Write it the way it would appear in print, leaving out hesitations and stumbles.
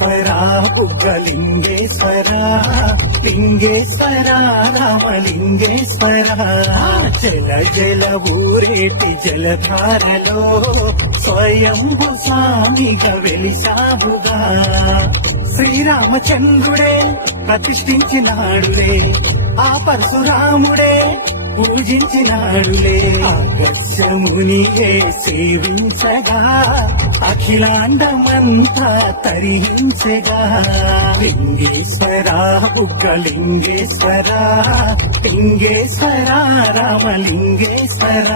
లింగేశ్వర ఉగ్రలింగేశ్వర లింగేశ్వర రామలింగేశ్వర జల జల ఊరేటి జలధారలో స్వయంభు స్వామిగా వెలిసావుగా శ్రీరామచంద్రుడే ప్రతిష్ఠించినాడులే ఆ పరశురాముడే పూజించినాడులే అగస్త్యమునియే సేవించగా అఖిలాండమంతా తరించగా లింగేశ్వర ఉగ్రలింగేశ్వర లింగేశ్వర రామలింగేశ్వర